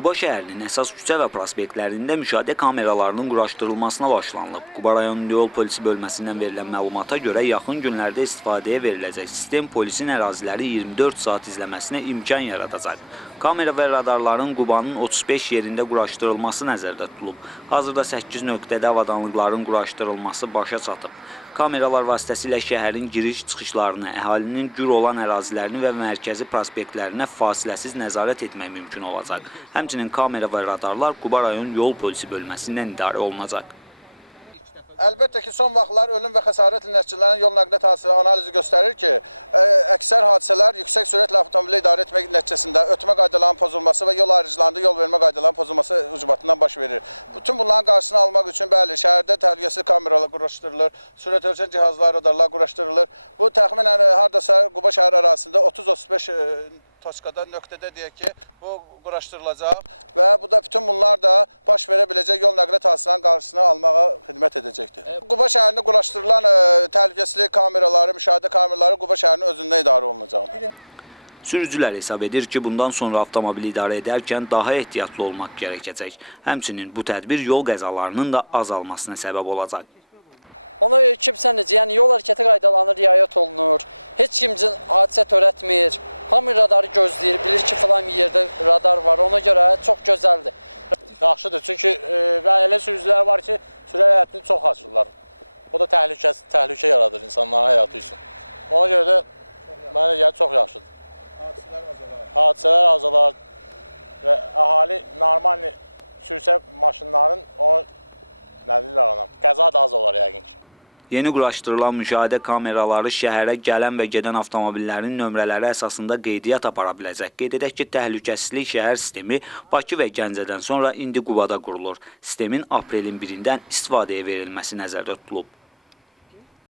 Quba şəhərinin əsas küçə və prospektlərində müşahidə kameralarının quraşdırılmasına başlanılıb. Quba rayon yol polisi bölməsindən verilən məlumata görə yaxın günlərdə istifadəyə veriləcək sistem polisin əraziləri 24 saat izləməsinə imkan yaradacaq. Kamera və radarların Qubanın 35 yerində quraşdırılması nəzərdə tutulub. Hazırda 8 nöqtədə avadanlıqların quraşdırılması başa çatıb. Kameralar vasitəsilə şəhərin giriş-çıxışlarını, əhalinin gür olan ərazilərini və mərkəzi prospektlərinə fasiləsiz nəzarət etmək mümkün olacaq. Həmçinin kamera və radarlar Quba rayon yol polisi bölməsindən idarə olunacaq. Əlbəttə ki, son vaxtlar ölüm və xəsarətli nəticələrin yol nəqliyyat hadisələri analizi göstərir ki, əksər hadisələr yüksək sürətlə avtomobili idarə etmək nəticəsində ötmə qaydalarının pozulması və yol ayrıcılarında yol vermə qaydalarının pozulması ucbatından baş verir. Bütün bunların qarşısını almaq üçün bəli, şəhərdə təhlükəsizlik kameralar quraşdırılır, sürət ölçən cihazlar, radarlar quraşdırılır. Bu təxminən hardasa Quba şəhər arasında 30-35 toçkada nöqtədə deyək ki, və bu da bütün bunlar da baş verə biləcək yol nəqliyyat hadisələrinin qarşısını almağa xidmət edəcəkdir. Quba şəhərində quraşdırılan təhlükəsizlik kameraları, müşahidə kameraları Quba şəhərinin özündən idarə olunacaqdır. Sürücülər hesab edir ki, bundan sonra avtomobili idarə edərkən daha ehtiyatlı olmaq gərəkəcək. Həmçinin bu tədbir yol qəzalarının da azalmasına səbəb olacaq. Ona kimsə necə, yəni yol hərəkəti qaydalarına riayət olunur, heç kim hadisə törətmir, hamı radarı gözləyir, bilir ki, falan yerdə radar var, ona görə çox gözəldir. Yaxşıdır, çünki elə sürücülər var ki, sürət həyatını çox açırlar. O da təhlükə yaradır insanların həyatı üçün. Ona görə də mənə gəlir çox yaxşıdır. Hadisələr azalar və əhali normal sürsə maşınların qəza da az olar yəqin ki. Yeni quraşdırılan müşahidə kameraları şəhərə gələn və gedən avtomobillərin nömrələri əsasında qeydiyyat apara biləcək. Qeyd edək ki, təhlükəsizlik şəhər sistemi Bakı və Gəncədən sonra indi Qubada qurulur. Sistemin aprelin 1-dən istifadəyə verilməsi nəzərdə tutulub.